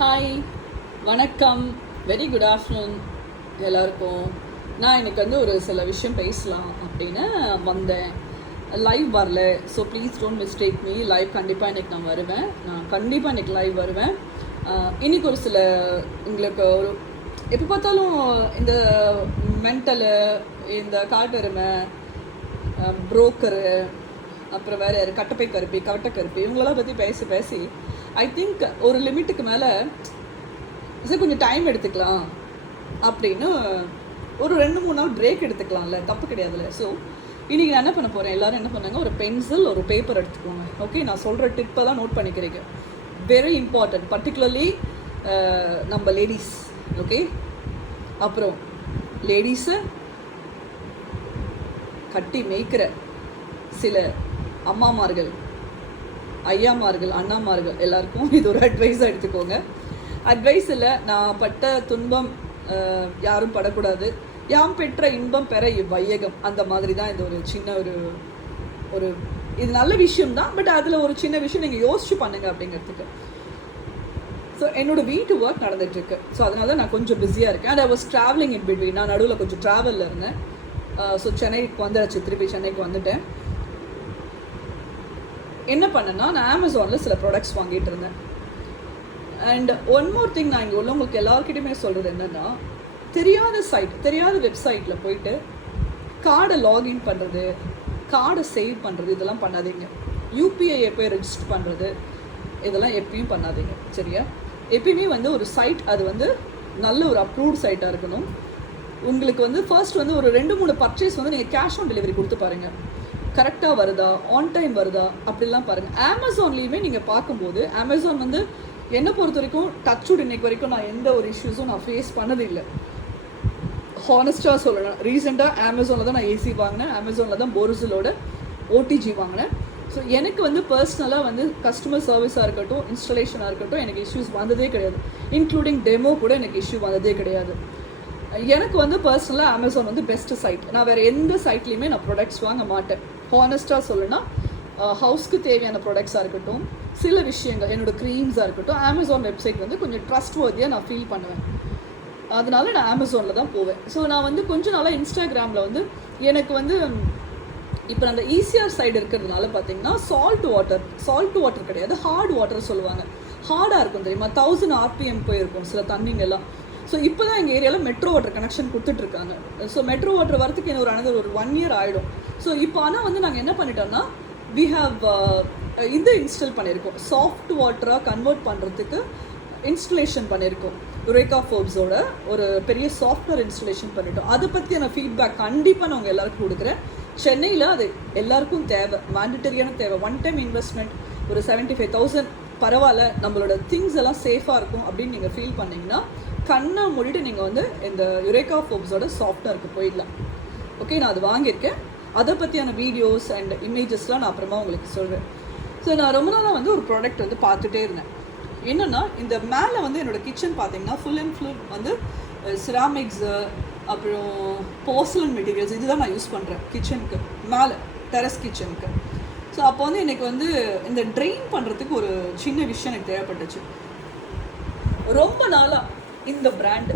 Hi, வணக்கம், very good afternoon எல்லாருக்கும். நான் எனக்கு வந்து ஒரு சில விஷயம் பேசலாம் அப்படின்னு வந்தேன். லைவ் வரல, so please don't mistake me. Live கண்டிப்பாக இன்றைக்கி நான் வருவேன். நான் கண்டிப்பாக இன்றைக்கி லைவ் வருவேன். இன்றைக்கி ஒரு சில உங்களுக்கு ஒரு எப்போ பார்த்தாலும் இந்த மென்டலு, இந்த காட்டெருமை, புரோக்கரு, அப்புறம் வேறு யார் கட்டப்பை கருப்பி, கவட்டக்கருப்பி, இவங்களெல்லாம் பற்றி பேசி பேசி ஐ திங்க் ஒரு லிமிட்டுக்கு மேலே சார் கொஞ்சம் டைம் எடுத்துக்கலாம் அப்படின்னு ஒரு 2-3 நாள் பிரேக் எடுத்துக்கலாம்ல, தப்பு கிடையாதுல்ல. ஸோ இன்றைக்கி நான் என்ன பண்ண போகிறேன், எல்லோரும் என்ன பண்ணாங்க, ஒரு பென்சில் ஒரு பேப்பர் எடுத்துக்கோங்க. ஓகே, நான் சொல்கிற டிப்பை தான் நோட் பண்ணிக்கிறீங்க. வெரி இம்பார்ட்டன்ட், பர்டிகுலர்லி நம்ம லேடிஸ். ஓகே, அப்புறம் லேடிஸை கட்டி மேய்க்கிற சில அம்மாமார்கள், ஐயாமார்கள், அண்ணாமார்கள் எல்லாருக்கும் இது ஒரு அட்வைஸாக எடுத்துக்கோங்க. அட்வைஸ் இல்லை, நான் பட்ட துன்பம் யாரும் படக்கூடாது, யாம் பெற்ற இன்பம் பெற இவ்வையகம், அந்த மாதிரி தான் இது ஒரு சின்ன ஒரு இது நல்ல விஷயம் தான். பட் அதில் ஒரு சின்ன விஷயம் நீங்கள் யோசிச்சு பண்ணுங்க அப்படிங்கிறதுக்கு. ஸோ என்னோடய வீட்டு ஒர்க் நடந்துகிட்ருக்கு. ஸோ அதனால நான் கொஞ்சம் பிஸியாக இருக்கேன். And I was travelling in between. நான் நடுவில் கொஞ்சம் ட்ராவலில் இருந்தேன். ஸோ சென்னைக்கு வந்துடுச்சு, திருப்பி சென்னைக்கு வந்துட்டேன். என்ன பண்ணேன்னா, நான் அமேசானில் சில ப்ராடக்ட்ஸ் வாங்கிட்டு இருந்தேன். அண்ட் ஒன் மோர் திங், நான் இங்கே உள்ளவங்களுக்கு எல்லாருக்கிட்டையுமே சொல்கிறது என்னென்னா, தெரியாத சைட், தெரியாத வெப்சைட்டில் போயிட்டு கார்டை லாகின் பண்ணுறது, கார்டை சேவ் பண்ணுறது, இதெல்லாம் பண்ணாதீங்க. யூபிஐ போய் ரெஜிஸ்டர் பண்ணுறது, இதெல்லாம் எப்பயும் பண்ணாதீங்க, சரியா? எப்பயுமே வந்து ஒரு சைட் அது வந்து நல்ல ஒரு அப்ரூவ்ட் சைட்டாக இருக்கணும். உங்களுக்கு வந்து ஃபர்ஸ்ட் வந்து ஒரு 2-3 பர்ச்சேஸ் வந்து நீங்கள் கேஷ் ஆன் டெலிவரி கொடுத்து பாருங்கள், கரெக்டாக வருதா, ஆன் டைம் வருதா, அப்படிலாம் பாருங்கள். அமேசான்லேயுமே நீங்கள் பார்க்கும்போது, அமேசான் வந்து என்னை பொறுத்த வரைக்கும் டச்சுட் இன்னைக்கு வரைக்கும் நான் எந்த ஒரு இஷ்யூஸும் நான் ஃபேஸ் பண்ணதில்லை. ஹானஸ்ட்டாக சொல்லணும், ரீசெண்டாக அமேசானில் தான் நான் ஏசி வாங்கினேன், அமேசானில் தான் போர்சிலோட ஓடிஜி வாங்கினேன். ஸோ எனக்கு வந்து பர்சனலாக வந்து கஸ்டமர் சர்வீஸாக இருக்கட்டும், இன்ஸ்டலேஷனாக இருக்கட்டும், எனக்கு இஷ்யூஸ் வந்ததே கிடையாது. இன்க்ளூடிங் டெமோ கூட எனக்கு இஷ்யூ வந்ததே கிடையாது. எனக்கு வந்து பர்சனலாக அமேசான் வந்து பெஸ்ட்டு சைட். நான் வேறு எந்த சைட்லேயுமே நான் ப்ராடக்ட்ஸ் வாங்க மாட்டேன். ஹானஸ்ட்டாக சொல்லணும்னா, ஹவுஸ்க்கு தேவையான ப்ராடக்ட்ஸாக இருக்கட்டும், சில விஷயங்கள் என்னோடய க்ரீம்ஸாக இருக்கட்டும், அமேசான் வெப்சைட் வந்து கொஞ்சம் ட்ரஸ்ட்வர்தியாக நான் ஃபீல் பண்ணுவேன். அதனால நான் அமேசானில் தான் போவேன். ஸோ நான் வந்து கொஞ்சம் நாளாக இன்ஸ்டாகிராமில் வந்து எனக்கு வந்து இப்போ அந்த ஈசிஆர் சைடு இருக்கிறதுனால பார்த்தீங்கன்னா சால்ட் வாட்டர் கிடையாது, ஹார்ட் வாட்டர் சொல்லுவாங்க. ஹார்டாக இருக்கும் தெரியுமா, 1000 RPM போயிருக்கும் சில தண்ணிங்கெல்லாம். ஸோ இப்போ தான் எங்கள் ஏரியாவில் மெட்ரோ வாட்டர் கனெக்ஷன் கொடுத்துட்ருக்காங்க. ஸோ மெட்ரோ வாட்டர் வரத்துக்கு இன்னொரு ஒரு 1 year ஆகிடும். ஸோ இப்போ ஆனால் வந்து நாங்கள் என்ன பண்ணிட்டோம்னா, வி ஹாவ் இது இன்ஸ்டால் பண்ணியிருக்கோம், சாஃப்ட் வாட்டராக கன்வெர்ட் பண்ணுறதுக்கு இன்ஸ்டலேஷன் பண்ணியிருக்கோம். யுரேகா ஃபோர்ப்ஸோட ஒரு பெரிய சாஃப்ட்வேர் இன்ஸ்டலேஷன் பண்ணிட்டோம். அதை பற்றியான ஃபீட்பேக் கண்டிப்பாக நான் உங்கள் எல்லாருக்கும் கொடுக்குறேன். சென்னையில் அது எல்லாருக்கும் தேவை, மேண்டட்டரியான தேவை. ஒன் டைம் இன்வெஸ்ட்மெண்ட் ஒரு 75,000 பரவாயில்ல, நம்மளோட திங்ஸ் எல்லாம் சேஃபாக இருக்கும் அப்படின்னு நீங்கள் ஃபீல் பண்ணிங்கன்னா, கண்ணை மூடிட்டு நீங்கள் வந்து இந்த யுரேகா ஃபோர்ப்ஸோட சாஃப்ட்வேருக்கு போயிடலாம். ஓகே, நான் அது வாங்கியிருக்கேன். அதை பற்றியான வீடியோஸ் அண்ட் இமேஜஸ்லாம் நான் அப்புறமா உங்களுக்கு சொல்கிறேன். ஸோ நான் ரொம்ப நாளாக வந்து ஒரு ப்ராடக்ட் வந்து பார்த்துட்டே இருந்தேன். என்னென்னா, இந்த மேலே வந்து என்னோடய கிச்சன் பார்த்தீங்கன்னா ஃபுல் அண்ட் ஃபுல் வந்து சிராமிக்ஸு, அப்புறம் போர்சலன் மெட்டீரியல்ஸ், இதுதான் நான் யூஸ் பண்ணுறேன் கிச்சனுக்கு மேலே, டெரஸ் கிச்சனுக்கு. ஸோ அப்போ வந்து எனக்கு வந்து இந்த ட்ரெயின் பண்ணுறதுக்கு ஒரு சின்ன விஷயம் எனக்கு தேவைப்பட்டுச்சு. ரொம்ப நாளாக இந்த பிராண்டு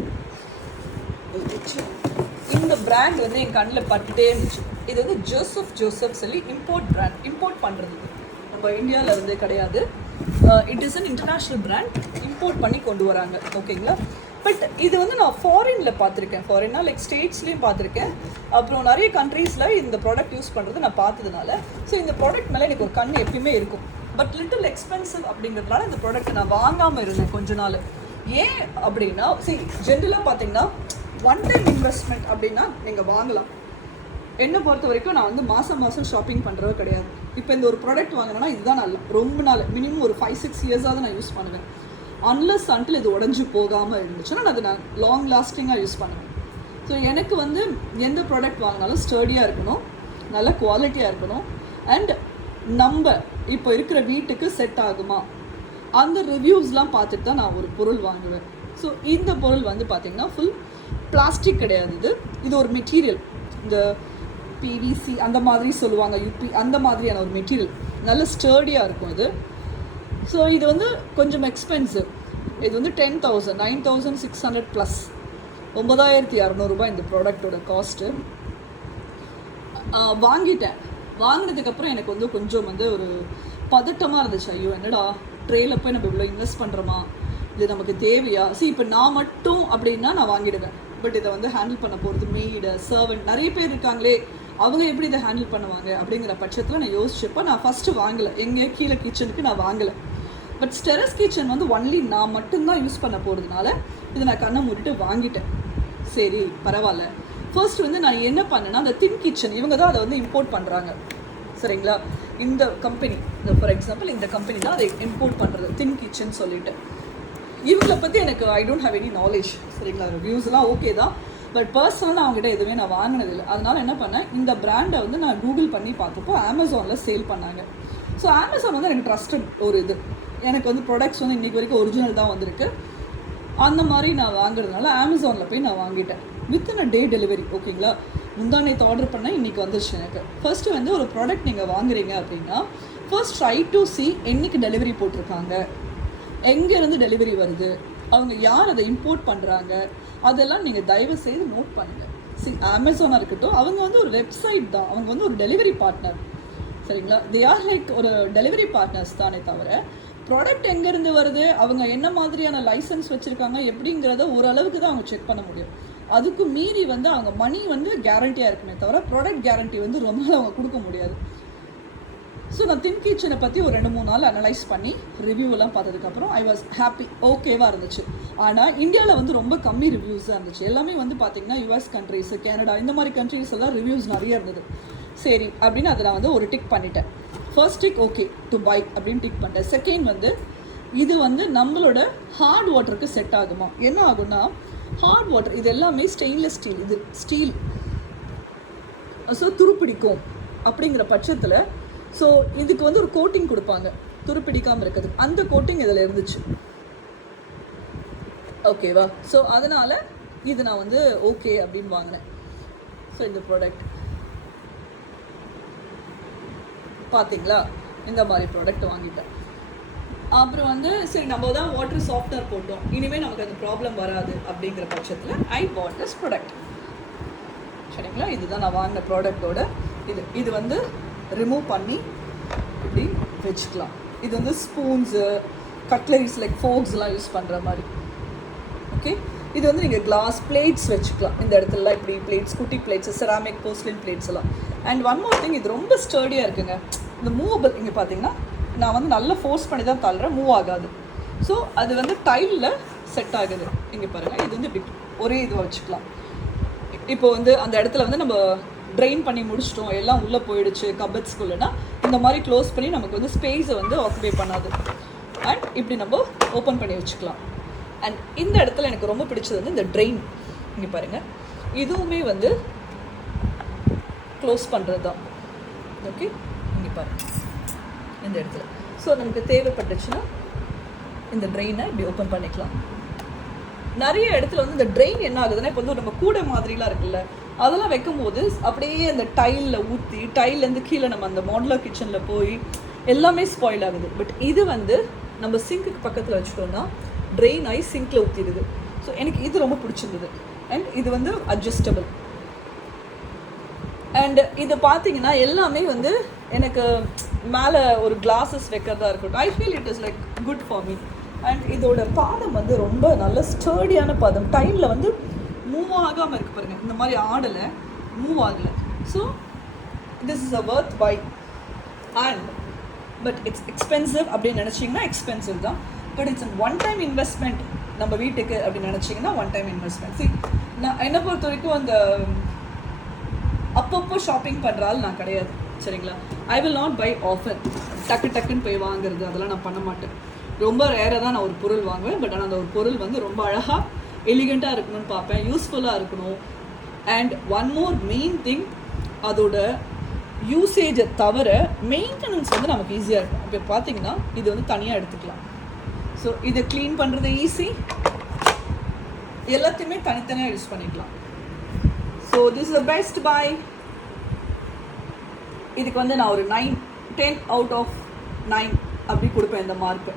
வந்து என் கண்ணில் பட்டுட்டே இருந்துச்சு. இது வந்து ஜோசப் சொல்லி இம்போர்ட் பிராண்ட், இம்போர்ட் பண்ணுறது நம்ம இந்தியாவில் இருந்து கிடையாது. It is an international brand, import பண்ணி கொண்டு வராங்க. ஓகேங்களா? பட் இது வந்து நான் ஃபாரினில் பார்த்துருக்கேன், ஃபாரின்னா லைக் ஸ்டேட்ஸ்லேயும் பார்த்துருக்கேன், அப்புறம் நிறைய கண்ட்ரீஸில் இந்த ப்ராடக்ட் யூஸ் பண்ணுறது நான் பார்த்ததுனால, ஸோ இந்த ப்ராடக்ட் மேலே எனக்கு ஒரு கண் எப்பயுமே இருக்கும். பட் லிட்டில் எக்ஸ்பென்சிவ் அப்படிங்கிறதுனால இந்த ப்ராடக்ட்டை நான் வாங்காமல் இருந்தேன் கொஞ்ச நாள். ஏன் அப்படின்னா, சரி, ஜென்ரலாக பார்த்தீங்கன்னா ஒன் டைம் இன்வெஸ்ட்மெண்ட் அப்படின்னா நீங்கள் வாங்கலாம். என்னை பொறுத்த வரைக்கும் நான் வந்து மாதம் ஷாப்பிங் பண்ணுறது கிடையாது. இப்போ இந்த ஒரு ப்ராடக்ட் வாங்கினேன்னா இதுதான் நல்ல ரொம்ப நாள், மினிமம் ஒரு 5-6 இயர்ஸாவது நான் யூஸ் பண்ணுவேன். அன்லஸ் அன்டில் இது உடஞ்சி போகாமல் இருந்துச்சுன்னா அது நான் லாங் லாஸ்டிங்காக யூஸ் பண்ணுவேன். ஸோ எனக்கு வந்து எந்த ப்ராடக்ட் வாங்கினாலும் ஸ்டர்டியாக இருக்கணும், நல்ல குவாலிட்டியாக இருக்கணும், அண்ட் நம்ம இப்போ இருக்கிற வீட்டுக்கு செட் ஆகுமா, அந்த ரிவ்யூஸ்லாம் பார்த்துட்டு தான் நான் ஒரு பொருள் வாங்குவேன். ஸோ இந்த பொருள் வந்து பார்த்திங்கன்னா ஃபுல் பிளாஸ்டிக் கிடையாது, இது ஒரு மெட்டீரியல், இந்த பிவிசி அந்த மாதிரி சொல்லுவாங்க, யூபி அந்த மாதிரியான ஒரு மெட்டீரியல், நல்ல ஸ்டர்டியாக இருக்கும் இது. ஸோ இது வந்து கொஞ்சம் எக்ஸ்பென்சிவ். இது வந்து 10,000 9,600 ப்ளஸ் 9,200 இந்த ப்ராடக்டோட காஸ்ட்டு. வாங்கிட்டேன். வாங்கினதுக்கப்புறம் எனக்கு வந்து கொஞ்சம் வந்து ஒரு பதட்டமாக இருந்துச்சு. ஐயோ என்னடா ட்ரேயில் போய் நம்ம இவ்வளோ இன்வெஸ்ட் பண்ணுறோமா, இது நமக்கு தேவையா? இப்போ நான் மட்டும் அப்படின்னா நான் வாங்கிடுவேன். பட் இதை வந்து ஹேண்டில் பண்ண போகிறது மெய்டு, சர்வெண்ட் நிறைய பேர் இருக்காங்களே, அவங்க எப்படி இதை ஹேண்டில் பண்ணுவாங்க அப்படிங்கிற பட்சத்தில் நான் யோசிச்சப்போ நான் ஃபஸ்ட்டு வாங்கலை. எங்கேயோ கீழே கிச்சனுக்கு நான் வாங்கலை. பட் ஸ்டெரஸ் கிச்சன் வந்து ஒன்லி நான் மட்டும்தான் யூஸ் பண்ண போகிறதுனால இதை நான் கண்ணை மூடிட்டு வாங்கிட்டேன். சரி பரவாயில்ல. ஃபர்ஸ்ட் வந்து நான் என்ன பண்ணேன்னா, அந்த தின் கிச்சன் இவங்க தான் அதை வந்து இம்போர்ட் பண்ணுறாங்க. சரிங்களா? இந்த கம்பெனி, ஃபார் எக்ஸாம்பிள் இந்த கம்பெனி தான் அதை இம்போர்ட் பண்ணுறது, தின் கிச்சன் சொல்லிட்டு. இவங்களை பற்றி எனக்கு I don't have any knowledge. சரிங்களா? ரிவ்யூஸ்லாம் ஓகே தான், பட் பர்சனலாக அவங்ககிட்ட எதுவுமே நான் வாங்கினதில்லை. அதனால் என்ன பண்ணேன், இந்த பிராண்டை வந்து நான் கூகுள் பண்ணி பார்த்தப்போ அமேசானில் சேல் பண்ணாங்க. ஸோ அமேசான் வந்து எனக்கு ட்ரஸ்டட் ஒரு இது. எனக்கு வந்து ப்ராடக்ட்ஸ் வந்து இன்றைக்கி வரைக்கும் ஒரிஜினல் தான் வந்திருக்கு. அந்த மாதிரி நான் வாங்குறதுனால அமேசானில் போய் நான் வாங்கிட்டேன். Within a day delivery. ஓகேங்களா? முந்தானேத்து ஆர்டர் பண்ணேன், இன்றைக்கி வந்துருச்சு எனக்கு. ஃபர்ஸ்ட்டு வந்து ஒரு ப்ராடக்ட் நீங்கள் வாங்குறீங்க அப்படின்னா ஃபர்ஸ்ட் ட்ரை டு சி என்றைக்கு டெலிவரி போட்டிருக்காங்க, எங்கேருந்து டெலிவரி வருது, அவங்க யார் அதை இம்போர்ட் பண்ணுறாங்க, அதெல்லாம் நீங்கள் தயவு செய்து நோட் பண்ணுங்கள். அமேசானாக இருக்கட்டும், அவங்க வந்து ஒரு வெப்சைட் தான், அவங்க வந்து ஒரு டெலிவரி பார்ட்னர். சரிங்களா? தே ஆர் லைக் ஒரு டெலிவரி பார்ட்னர்ஸ் தானே தவிர ப்ராடக்ட் எங்கேருந்து வருது, அவங்க என்ன மாதிரியான லைசன்ஸ் வச்சுருக்காங்க எப்படிங்கிறத ஓரளவுக்கு தான் அவங்க செக் பண்ண முடியும். அதுக்கு மீறி வந்து அவங்க மணி வந்து கேரண்டியாக இருக்குமே தவிர ப்ராடக்ட் கேரண்டி வந்து ரொம்ப நாள் அவங்க கொடுக்க முடியாது. ஸோ நான் தின் கிச்சனை பற்றி ஒரு 2-3 நாள் அனலைஸ் பண்ணி ரிவ்யூவெல்லாம் பார்த்ததுக்கப்புறம் ஐ வாஸ் ஹாப்பி, ஓகேவாக இருந்துச்சு. ஆனால் இந்தியாவில் வந்து ரொம்ப கம்மி ரிவ்யூஸாக இருந்துச்சு. எல்லாமே வந்து பார்த்திங்கன்னா யூஎஸ் கண்ட்ரீஸ், கனடா இந்த மாதிரி கண்ட்ரீஸ் எல்லாம் ரிவ்யூஸ் நிறைய இருந்தது. சரி அப்படின்னு அதை நான் வந்து ஒரு டிக் பண்ணிட்டேன். First tick okay to buy அப்படின்னு டிக் பண்ணிட்டேன். செகண்ட் வந்து இது வந்து நம்மளோட ஹார்ட் வாட்டருக்கு செட் ஆகுமா? என்ன ஆகும்னா, ஹார்ட் வாட்டர் இது எல்லாமே ஸ்டெயின்லெஸ் ஸ்டீல், இது ஸ்டீல், ஸோ துருப்பிடிக்கும் அப்படிங்கிற பட்சத்தில் ஸோ இதுக்கு வந்து ஒரு கோட்டிங் கொடுப்பாங்க துருப்பிடிக்காமல் இருக்குது. அந்த கோட்டிங் இதில் இருந்துச்சு. ஓகேவா? ஸோ அதனால் இது நான் வந்து ஓகே அப்படின்னு வாங்கினேன். ஸோ இந்த ப்ராடக்ட் பார்த்தீங்களா, இந்த மாதிரி ப்ராடக்ட் வாங்கிட்டேன். அப்புறம் வந்து சரி நம்ம தான் வாட்டர் சாஃப்ட்னர் போட்டோம், இனிமேல் நமக்கு அந்த ப்ராப்ளம் வராது அப்படிங்கிற பட்சத்தில் ஐ பாட் திஸ் ப்ராடக்ட். சரிங்களா? இதுதான் நான் வாங்கின ப்ராடக்டோட இது வந்து ரிமூவ் பண்ணி இப்படி வச்சுக்கலாம். இது வந்து ஸ்பூன்ஸு, கட்லரிஸ் லைக் ஃபோக்ஸ்லாம் யூஸ் பண்ணுற மாதிரி. ஓகே, இது வந்து நீங்கள் கிளாஸ் பிளேட்ஸ் வச்சுக்கலாம். இந்த இடத்துலலாம் இப்படி பிளேட்ஸ், குட்டி பிளேட்ஸ், செராமிக் போர்ஸ்லின் பிளேட்ஸ் எல்லாம். அண்ட் ஒன் மோர் திங், இது ரொம்ப ஸ்டர்டியாக இருக்குங்க. இந்த மூவபிள் இங்கே பார்த்தீங்கன்னா நான் வந்து நல்லா ஃபோர்ஸ் பண்ணி தான் தள்ளுறேன், மூவ் ஆகாது. ஸோ அது வந்து டைலில் செட் ஆகுது. இங்கே பாருங்கள், இது வந்து இப்படி ஒரே இதுவாக வச்சுக்கலாம். இப்போ வந்து அந்த இடத்துல வந்து நம்ம ட்ரெயின் பண்ணி முடிச்சிட்டோம், எல்லாம் உள்ளே போயிடுச்சு கபட்ஸ்குள்ளேனா இந்த மாதிரி க்ளோஸ் பண்ணி நமக்கு வந்து ஸ்பேஸை வந்து ஆக்குபை பண்ணாது. அண்ட் இப்படி நம்ம ஓப்பன் பண்ணி வச்சுக்கலாம். அண்ட் இந்த இடத்துல எனக்கு ரொம்ப பிடிச்சது வந்து இந்த ட்ரெயின். இங்கே பாருங்கள், இதுவுமே வந்து க்ளோஸ் பண்ணுறது தான். ஓகே, இங்கே பாருங்கள் இந்த இடத்துல. ஸோ நமக்கு தேவைப்பட்டுச்சுன்னா இந்த ட்ரெயினை இப்படி ஓப்பன் பண்ணிக்கலாம். நிறைய இடத்துல வந்து இந்த ட்ரெயின் என்ன ஆகுதுன்னா, இப்போ வந்து நம்ம கூடை மாதிரிலாம் இருக்குல்ல, அதெல்லாம் வைக்கும்போது அப்படியே அந்த டைலில் ஊற்றி டைல்லேருந்து கீழே நம்ம அந்த மாடுலர் கிச்சனில் போய் எல்லாமே ஸ்பாயில் ஆகுது. பட் இது வந்து நம்ம சிங்க்குக்கு பக்கத்தில் வச்சுட்டோம்னா ட்ரெயின் ஆகி சிங்க்கில் ஊற்றிடுது. ஸோ எனக்கு இது ரொம்ப பிடிச்சிருந்தது. அண்ட் இது வந்து அட்ஜஸ்டபிள். அண்ட் இது பார்த்தீங்கன்னா எல்லாமே வந்து எனக்கு மேலே ஒரு கிளாஸஸ் வைக்கிறதா இருக்கட்டும், I feel it is like good for me. And இதோட பாதம் வந்து ரொம்ப நல்ல ஸ்டர்டியான பாதம், டைலில் வந்து மூவ் ஆகாமல் இருக்குது பாருங்கள், இந்த மாதிரி ஆடலை, மூவ் ஆகலை. So this is a worth buy. And but it's expensive அப்படின்னு நினச்சிங்கன்னா எக்ஸ்பென்சிவ் தான். But it's one time investment நம்ம வீட்டுக்கு அப்படின்னு நினச்சிங்கன்னா ஒன் டைம் இன்வெஸ்ட்மெண்ட். சி, நான் என்னை பொறுத்த வரைக்கும் அந்த அப்பப்போ ஷாப்பிங் பண்ணுறாள் நான் கிடையாது. சரிங்களா? I will not buy offer, டக்குன்னு போய் வாங்குறது அதெல்லாம் நான் பண்ண மாட்டேன். ரொம்ப ரேராக தான் நான் ஒரு பொருள் வாங்குவேன். பட் ஆனால் அந்த ஒரு பொருள் வந்து ரொம்ப அழகாக எலிகண்ட்டாக இருக்கணும்னு பார்ப்பேன், யூஸ்ஃபுல்லாக இருக்கணும். And one more main thing, அதோட யூசேஜை தவிர மெயின்டெனன்ஸ் வந்து நமக்கு ஈஸியாக இருக்கும். இப்போ பார்த்தீங்கன்னா இது வந்து தனியாக எடுத்துக்கலாம். ஸோ இதை க்ளீன் பண்ணுறது ஈஸி, எல்லாத்தையுமே தனித்தனியாக யூஸ் பண்ணிக்கலாம். So this is the best buy. இதுக்கு வந்து நான் ஒரு 9, 10 out of 9 அப்படி கொடுப்பேன் இந்த மார்க்கு.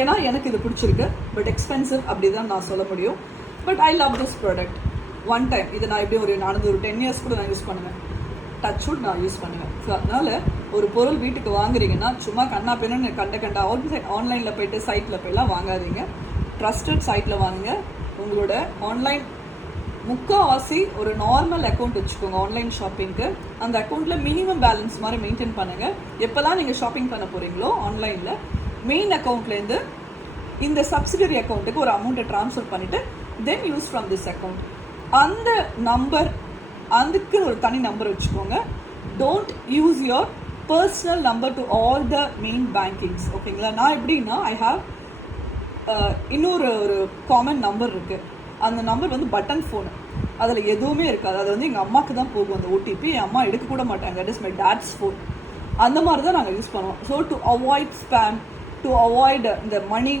ஏன்னா எனக்கு இது பிடிச்சிருக்கு, பட் எக்ஸ்பென்சிவ் அப்படி தான் நான் சொல்ல முடியும். But I love this product. One time இது நான் எப்படி நடந்து ஒரு 10 years கூட நான் யூஸ் பண்ணுவேன், டச்வுட் நான் யூஸ் பண்ணுவேன். ஸோ அதனால் ஒரு பொருள் வீட்டுக்கு வாங்குறீங்கன்னா சும்மா கண்ணா பின்னு கண்ட ஆன்லைனில் போய்ட்டு சைட்டில் போய்லாம் வாங்காதீங்க. ட்ரஸ்டட் சைட்டில் வாங்குங்க. உங்களோட ஆன்லைன் முக்கால்வாசி ஒரு நார்மல் அக்கௌண்ட் வச்சுக்கோங்க ஆன்லைன் ஷாப்பிங்க்கு. அந்த அக்கௌண்ட்டில் மினிமம் பேலன்ஸ் மாதிரி மெயின்டைன் பண்ணுங்கள். எப்போல்லாம் நீங்கள் ஷாப்பிங் பண்ண போகிறீங்களோ ஆன்லைனில் மெயின் அக்கௌண்ட்லேருந்து இந்த சப்சிடரி அக்கௌண்ட்டுக்கு ஒரு அமௌண்ட்டை ட்ரான்ஸ்ஃபர் பண்ணிவிட்டு தென் யூஸ் ஃப்ரம் திஸ் அக்கௌண்ட். அந்த நம்பர் அதுக்கு ஒரு தனி நம்பர் வச்சுக்கோங்க. Don't use your personal number to all the main bankings. ஓகேங்களா? நான் எப்படின்னா ஐ ஹாவ் இன்னொரு காமன் நம்பர் இருக்குது. அந்த நம்பர் வந்து பட்டன் ஃபோனு, அதில் எதுவுமே இருக்காது. அது வந்து எங்கள் அம்மாவுக்கு தான் போகும் அந்த ஓடிபி. என் அம்மா எடுக்கக்கூட மாட்டாங்க. That is my dates phone. அந்த மாதிரி தான் நாங்கள் யூஸ் பண்ணுவோம். So to avoid spam, to avoid இந்த மணி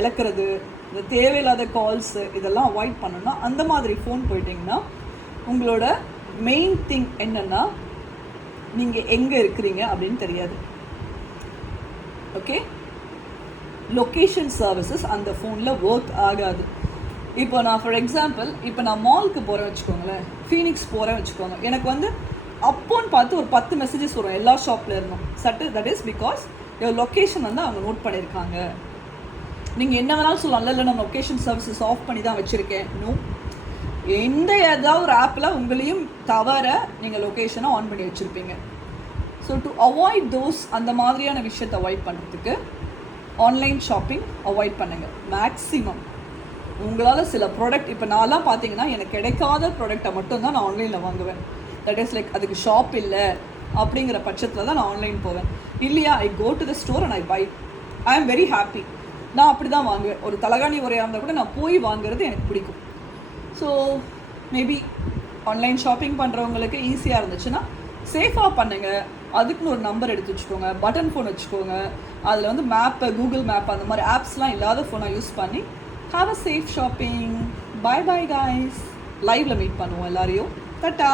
இழக்கிறது, இந்த தேவையில்லாத கால்ஸு இதெல்லாம் அவாய்ட் பண்ணணும்னா அந்த மாதிரி ஃபோன் போயிட்டிங்கன்னா உங்களோட மெயின் திங் என்னென்னா நீங்கள் எங்கே இருக்கிறீங்க அப்படின்னு தெரியாது. ஓகே, லொக்கேஷன் சர்வீசஸ் அந்த ஃபோனில் ஒர்க் ஆகாது. இப்போ நான் ஃபார் எக்ஸாம்பிள் இப்போ நான் மாலுக்கு போகிறேன் வச்சுக்கோங்களேன், ஃபீனிக்ஸ் போகிறேன் வச்சுக்கோங்க, எனக்கு வந்து அப்போன்னு பார்த்து ஒரு 10 மெசேஜஸ் வரும் எல்லா ஷாப்பில் இருந்தும். தட் இஸ் பிகாஸ் லொக்கேஷன் வந்து அவங்க நோட் பண்ணியிருக்காங்க. நீங்கள் என்ன வேணாலும் சொல்லலாம், இல்லை நான் லொக்கேஷன் சர்வீசஸ் ஆஃப் பண்ணி தான் வச்சுருக்கேன். நோ, ஏதாவது ஒரு ஆப்பில் உங்களையும் தவிர நீங்கள் லொக்கேஷனை ஆன் பண்ணி வச்சுருப்பீங்க. ஸோ டு அவாய்ட் தோஸ் அந்த மாதிரியான விஷயத்தை அவாய்ட் பண்ணுறதுக்கு ஆன்லைன் ஷாப்பிங் அவாய்ட் பண்ணுங்கள் மேக்ஸிமம். உங்களால் சில ப்ராடக்ட் இப்போ நான்லாம் பார்த்தீங்கன்னா எனக்கு கிடைக்காத ப்ராடக்டை மட்டும்தான் நான் ஆன்லைனில் வாங்குவேன். தட் இஸ் லைக் அதுக்கு ஷாப் இல்லை அப்படிங்கிற பட்சத்தில் தான் நான் ஆன்லைன் போவேன். இல்லையா I go to the store and I buy. I am very happy. நான் அப்படி தான் வாங்குவேன். ஒரு தலகாணி உரையாக இருந்தால் கூட நான் போய் வாங்குறது எனக்கு பிடிக்கும். ஸோ மேபி ஆன்லைன் ஷாப்பிங் பண்ணுறவங்களுக்கு ஈஸியாக இருந்துச்சுன்னா சேஃபாக பண்ணுங்கள். அதுக்குன்னு ஒரு நம்பர் எடுத்து வச்சுக்கோங்க, பட்டன் ஃபோன் வச்சுக்கோங்க. அதில் வந்து மேப்பு, கூகுள் மேப் அந்த மாதிரி ஆப்ஸ்லாம் இல்லாத ஃபோனை யூஸ் பண்ணி have a safe shopping. Bye bye guys. லைவில் மீட் பண்ணுவோம் எல்லாரையும். டட்டா.